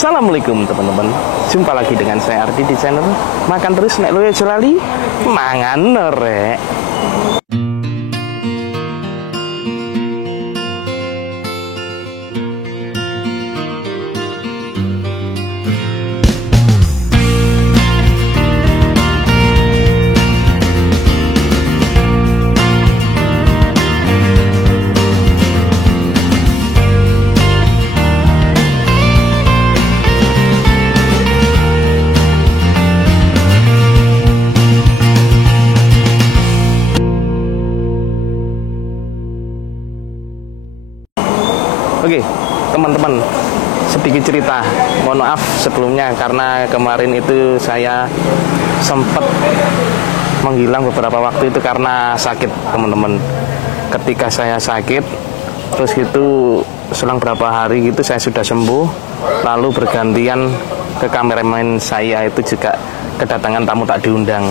Assalamualaikum teman-teman. Jumpa lagi dengan saya Ardi di channel Makan Terus Nek Luwe Jolali Mangan Rek. Oke, teman-teman, sedikit cerita. Mohon maaf sebelumnya karena kemarin itu saya sempat menghilang beberapa waktu itu karena sakit, teman-teman. Ketika saya sakit, terus gitu selang berapa hari gitu saya sudah sembuh, lalu bergantian ke kameramen saya itu juga kedatangan tamu tak diundang.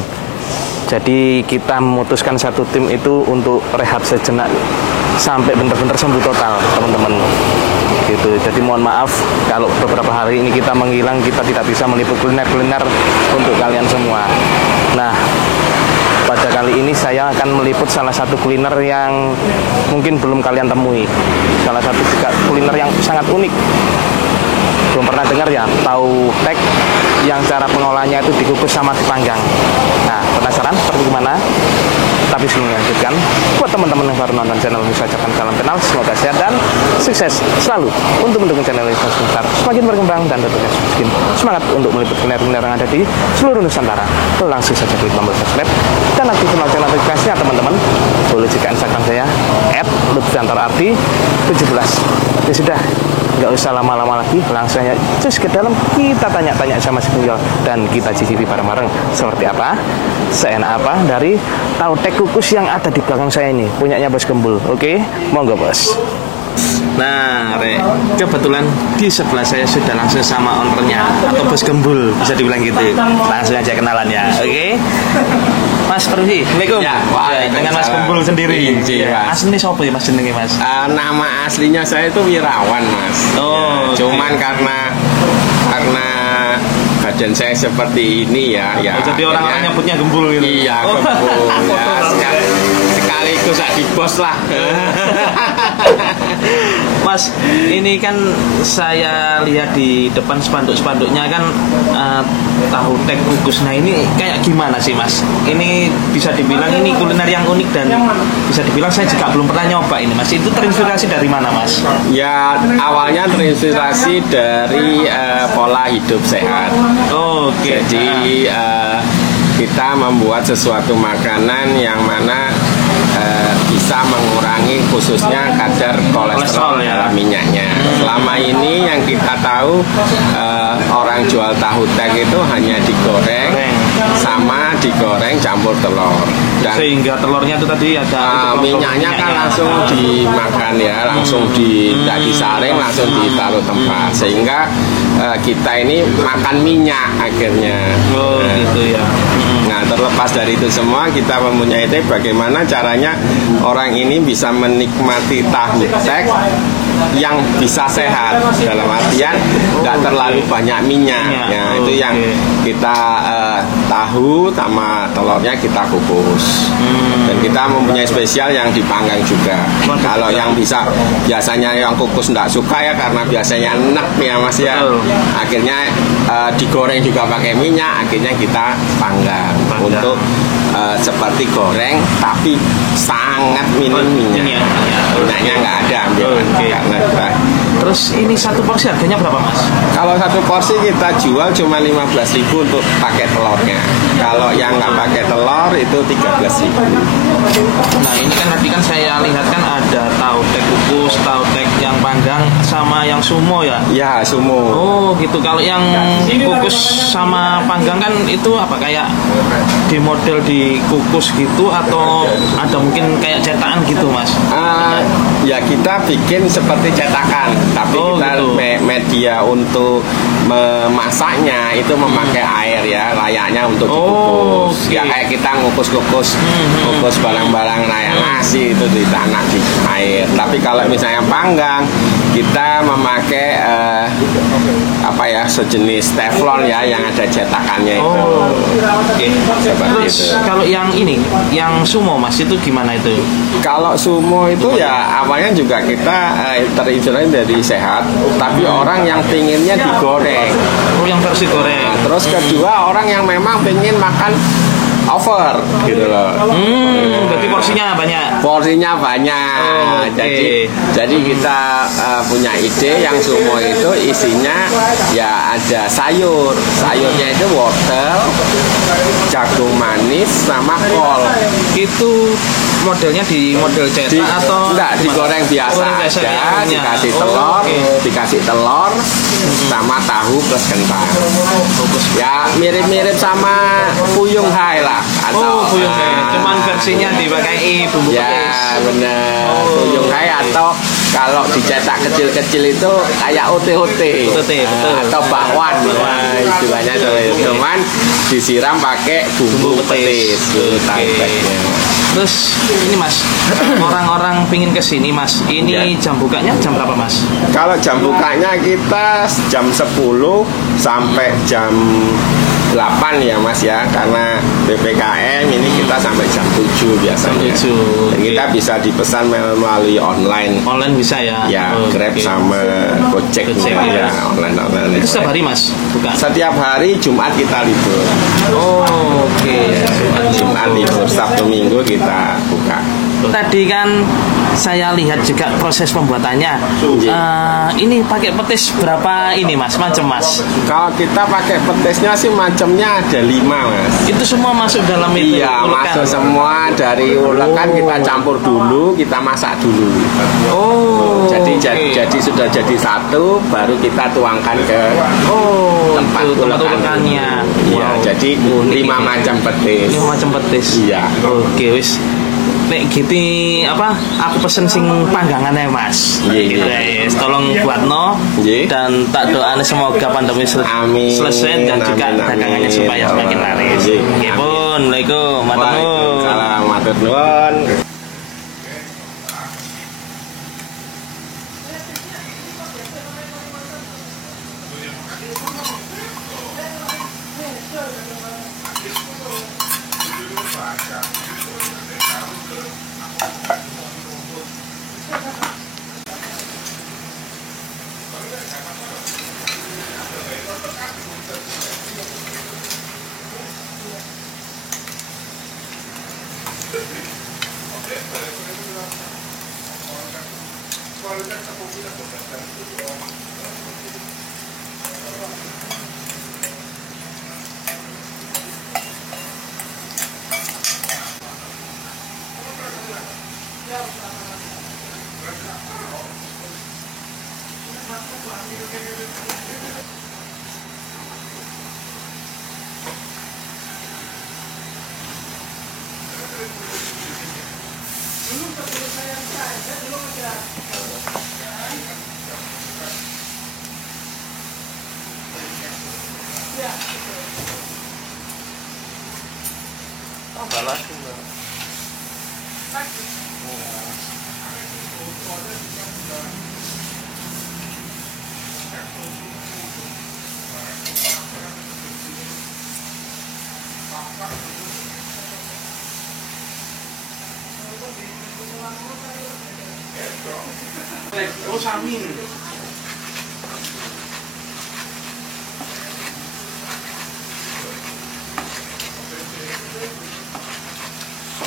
Jadi kita memutuskan satu tim itu untuk rehat sejenak sampai benar-benar sembuh total, teman-teman. Gitu. Jadi mohon maaf kalau beberapa hari ini kita menghilang, kita tidak bisa meliput kuliner-kuliner untuk kalian semua. Nah, pada kali ini saya akan meliput salah satu kuliner yang mungkin belum kalian temui. Salah satu juga kuliner yang sangat unik. Belum pernah dengar ya, tahu tek yang cara pengolahannya itu dikukus sama dipanggang. Nah, penasaran seperti gimana? Tapi sebelum melanjutkan, buat teman-teman yang baru nonton channel ini, saya ucapkan salam kenal, semoga sehat dan sukses selalu untuk mendukung channel ini semakin berkembang dan tentunya semakin semangat untuk meliput kuliner-kuliner yang ada di seluruh Nusantara. Langsung saja klik tombol subscribe dan aktifkan lonceng notifikasinya, teman-teman. Boleh juga Instagram saya @lutfiantoardi17. Ya sudah, nggak usah lama-lama lagi, langsung aja cus ke dalam, kita tanya-tanya sama si penjual dan kita cicipi bareng-bareng seperti apa, seenak apa dari tahu tek kukus yang ada di belakang saya ini, punyanya Bos Gembul. Oke, monggo Bos. Nah, Rek, kebetulan di sebelah saya sudah langsung sama ownernya atau Bos Gembul, bisa dibilang gitu. Langsung aja kenalan ya. Oke. Mas, permisi. Assalamualaikum. Ya, dengan Mas Gembul sendiri. Ya. Aslinya siapa ya Mas jenenge Mas? Nama aslinya saya itu Wirawan, Mas. Oh, ya, cuman karena badan saya seperti ini ya. Jadi orang-orang nyebutnya Gembul gitu. Iya, Gembul. Ya, sekaligus di bos lah. Mas, ini kan saya lihat di depan spanduk-spanduknya kan tahu tek kukus. Nah, ini kayak gimana sih Mas? Ini bisa dibilang ini kuliner yang unik dan bisa dibilang saya juga belum pernah nyoba ini Mas. Itu terinspirasi dari mana Mas? Ya, awalnya terinspirasi dari pola hidup sehat. Oh, oke. Jadi kita membuat sesuatu makanan yang mana bisa mengurangi khususnya kadar kolesterol dalam minyaknya. Selama ini yang kita tahu orang jual tahu tek itu hanya digoreng sama digoreng campur telur. Dan sehingga telurnya itu tadi ada minyaknya kan langsung dimakan ya, langsung tidak disaring, langsung ditaruh tempat, sehingga kita ini makan minyak akhirnya. Oh, gitu ya. Nah, terlepas dari itu semua, kita mempunyai ide bagaimana caranya orang ini bisa menikmati tahu tek yang bisa sehat, dalam artian nggak terlalu banyak minyak. Ya, itu yang kita tahu sama telurnya kita kukus. Dan kita mempunyai spesial yang dipanggang juga. Kalau yang bisa, biasanya yang kukus nggak suka ya, karena biasanya enak ya Mas ya. Akhirnya digoreng juga pakai minyak, akhirnya kita panggang untuk seperti goreng tapi sangat minim minyak. Minyaknya nggak ada ambil karena kita. Terus ini satu porsi harganya berapa Mas? Kalau satu porsi kita jual cuma 15.000 untuk pakai telurnya. Kalau yang nggak pakai telur itu 13.000. Nah, ini kan tadi kan saya lihat kan ada tahu tek kukus, tahu tek yang panggang sama yang sumo ya? Ya, sumo. Oh, gitu. Kalau yang kukus sama panggang kan itu apa, kayak di model dikukus gitu atau ada mungkin kayak cetakan gitu Mas? Ya, kita bikin seperti cetakan, tapi kita gitu. Media untuk memasaknya itu memakai air ya, layaknya untuk dikukus. Ya kayak kita ngukus barang-barang kayak nasi itu di tanah di air. Tapi kalau misalnya panggang kita memakai apa ya, sejenis teflon ya yang ada cetakannya itu. Oke. Terus itu. kalau yang ini, yang sumo Mas, itu gimana itu? Kalau sumo itu ya awalnya juga kita terinspirasi dari sehat, tapi orang yang pinginnya digoreng. Oh, yang versi goreng. Nah, terus kedua orang yang memang pengen makan over gitu loh. Berarti porsinya banyak. Porsinya banyak. Oh, okay. Jadi kita punya ide yang sumo itu isinya ya ada sayur. Sayurnya itu wortel, jagung manis sama kol. Itu modelnya di model cetak atau enggak, digoreng biasa, goreng biasa aja, ya. dikasih telur, dikasih telur sama tahu plus kentang. Ya mirip-mirip sama fuyung hai lah atau fuyung hai, cuman versinya dipakai bumbu ya petis. bener. Fuyung hai atau kalau dicetak kecil-kecil itu kayak ote-ote, betul. atau bakwan, istilahnya cuman disiram pakai bumbu petis. Terus ini Mas, orang-orang pingin kesini Mas, ini jam bukanya jam berapa Mas? Kalau jam bukanya kita jam 10 sampai jam 8 ya Mas ya, karena PPKM ini kita sampai jam 7 biasanya. Dan kita bisa dipesan melalui online. Online bisa ya? Ya, Grab sama Gojek ya, online. Itu setiap hari Mas buka? Setiap hari Jumat kita libur. Jumat libur, Sabtu Minggu kita buka. Tadi kan saya lihat juga proses pembuatannya. Ini pakai petis berapa ini Mas? Macam Mas? Kalau kita pakai petisnya sih macamnya ada 5 Mas. Itu semua masuk dalam itu? Iya, masuk semua. Dari ulekan kita campur dulu, kita masak dulu. Jadi sudah jadi satu, baru kita tuangkan ke tempat ulekannya. Iya, jadi 5 macam petis. 5 macam petis. Iya. Oke, wis. Nek gitu apa? Aku pesen sing panggangannya Mas. Gitu guys. Tolong buatno dan tak doakan semoga pandemi selesai dan juga dagangannya supaya semakin laris. Nggih pun. Waalaikumsalam. Waalaikumsalam. Matur nuwun.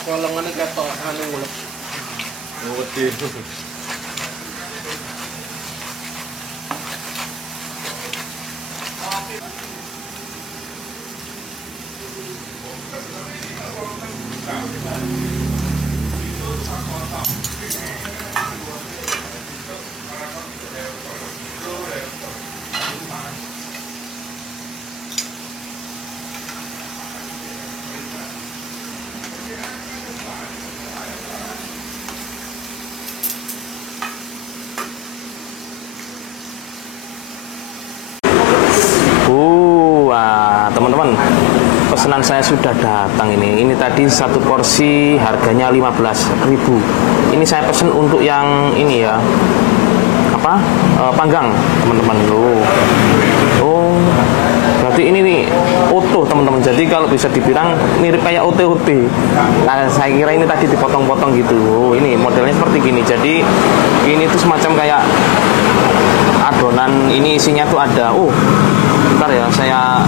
Kolongannya ketok anu ngulek. Wedi. Teman-teman, pesanan saya sudah datang ini. Ini tadi satu porsi harganya 15.000. Ini saya pesen untuk yang ini ya, apa, panggang teman-teman. Oh, berarti ini nih utuh teman-teman. Jadi kalau bisa dibilang mirip kayak ote-ote. Nah, saya kira ini tadi dipotong-potong gitu. Oh, ini modelnya seperti gini. Jadi ini tuh semacam kayak adonan. Ini isinya tuh ada. Oh, bentar ya, saya.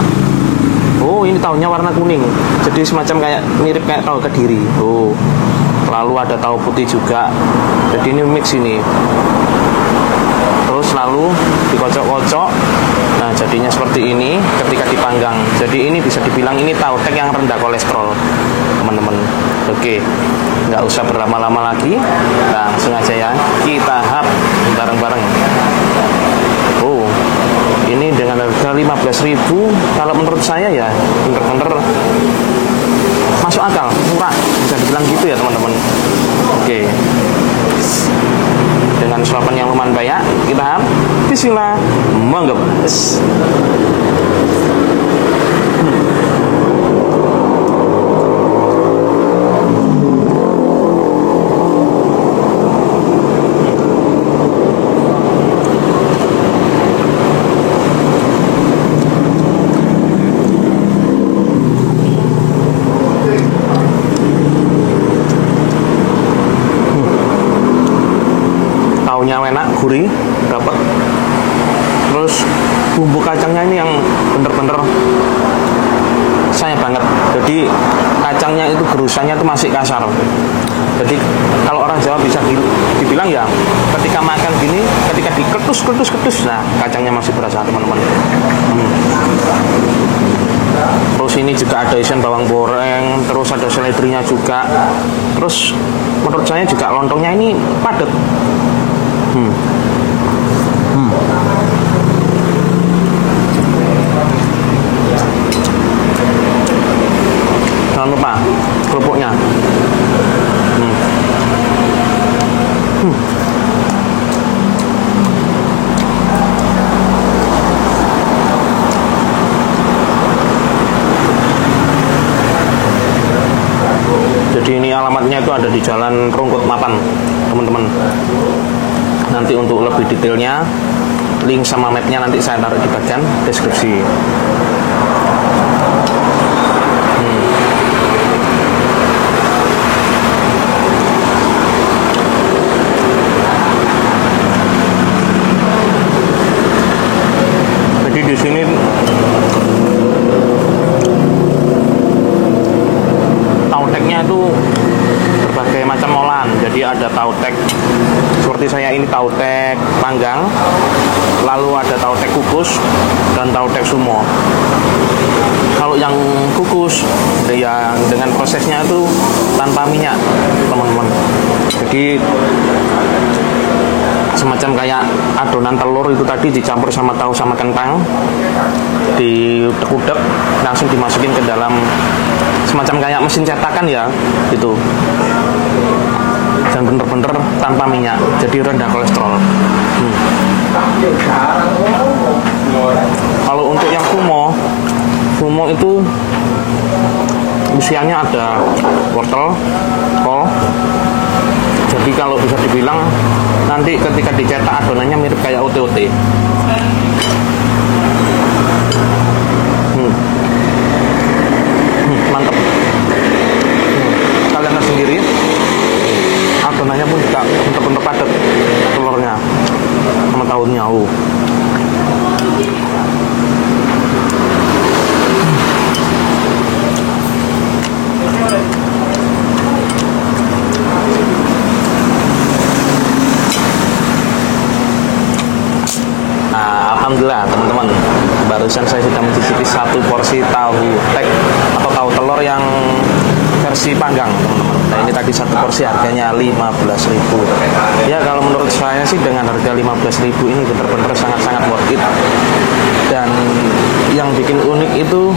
Oh, ini tahunya warna kuning. Jadi semacam kayak mirip kayak tahu Kediri. Oh, lalu ada tahu putih juga. Jadi ini mix ini. Terus lalu dikocok-kocok. Nah, jadinya seperti ini ketika dipanggang. Jadi ini bisa dibilang ini tahu tek yang rendah kolesterol, teman-teman. Oke, nggak usah berlama-lama lagi, langsung aja ya kita hap bareng-bareng. Oh, ini dengan harga 15.000, kalau menurut saya ya bener-bener masuk akal, murah, bisa dibilang gitu ya teman-teman. Oke, dengan suapan yang lumayan banyak, kita bismillah, monggo. Taunya enak, gurih, dapat. Terus bumbu kacangnya ini yang bener-bener saya banget. Jadi kacangnya itu gerusannya itu masih kasar. Jadi kalau orang Jawa bisa dibilang ya, ketika makan gini, ketika diketus, nah kacangnya masih berasa teman-teman. Terus ini juga ada isian bawang goreng, terus ada seledrinya juga. Terus menurut saya juga lontongnya ini padat. Jangan lupa kerupuknya. Jadi ini alamatnya itu ada di Jalan Rungkut Mapan, teman-teman. Nanti untuk lebih detailnya, link sama mapnya nanti saya taruh di bagian deskripsi. Jadi di sini tauteknya itu berbagai macam olahan. Jadi ada tautek seperti saya ini tautek panggang, lalu ada tautek kukus dan tautek sumo. Kalau yang kukus ya dengan prosesnya itu tanpa minyak, teman-teman. Jadi semacam kayak adonan telur itu tadi dicampur sama tahu sama kentang, diudek-udek, langsung dimasukin ke dalam semacam kayak mesin cetakan ya, gitu. Dan bener-bener tanpa minyak, jadi rendah kolesterol. Kalau untuk yang sumo itu isiannya ada wortel, kol. Jadi kalau bisa dibilang nanti ketika dicetak adonannya mirip kayak ote-ote. Mantap. Kalian lihat sendiri, adonannya pun juga bener-bener padat, telurnya sama tahunya. Nah, alhamdulillah teman-teman, barusan saya sudah mencicipi satu porsi tahu tek atau tahu telur yang versi panggang, teman-teman. Nah, ini tadi satu porsi harganya 15.000. Ya, kalau menurut saya sih dengan harga 15.000 ini benar-benar sangat-sangat worth it. Dan yang bikin unik itu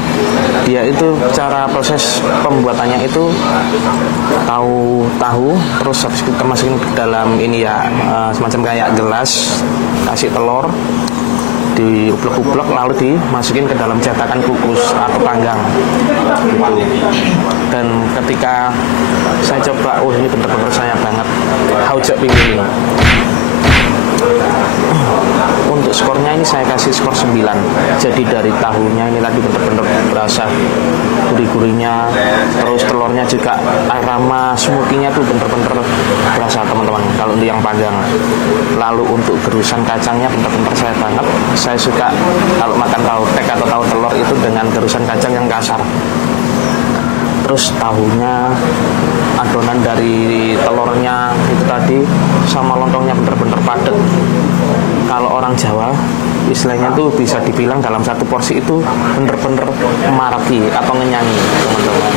dia itu cara proses pembuatannya itu tahu terus habis kita masukin ke dalam ini ya, semacam kayak gelas, kasih telur, diuplek-uplek lalu dimasukin ke dalam cetakan kukus atau panggang gitu. Dan ketika saya coba, ini benar-benar saya banget haujak pingin. Untuk skornya ini saya kasih skor 9. Jadi dari tahunya ini tadi benar-benar berasa gurih-gurihnya, terus telurnya juga aroma smoothie-nya tuh benar-benar berasa teman-teman kalau untuk yang panggang. Lalu untuk gerusan kacangnya benar-benar saya banget. Saya suka kalau makan tahu tek atau tahu telur itu dengan gerusan kacang yang kasar. Terus tahunya, adonan dari telurnya itu tadi sama lontongnya bener-bener padat. Kalau orang Jawa istilahnya tuh bisa dibilang dalam satu porsi itu bener-bener maraki atau ngenyangi teman-teman.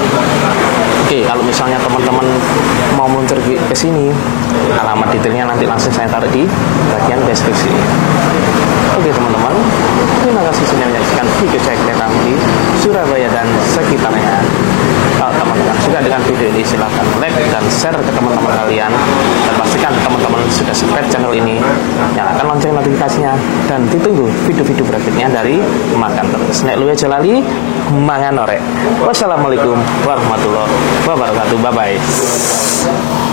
Oke, kalau misalnya teman-teman mau meluncur ke sini, alamat detailnya nanti langsung saya taruh di bagian deskripsi. Oke teman-teman, terima kasih sudah menyaksikan video saya kami di Surabaya dan sekitarnya. Kalau teman-teman suka dengan video ini, silahkan like dan share ke teman-teman kalian, dan pastikan teman-teman sudah subscribe channel ini, nyalakan lonceng notifikasinya, dan ditunggu video-video berikutnya dari Makan Terus. Nek luwe jalali mangan orek. Wassalamualaikum warahmatullahi wabarakatuh. Bye bye.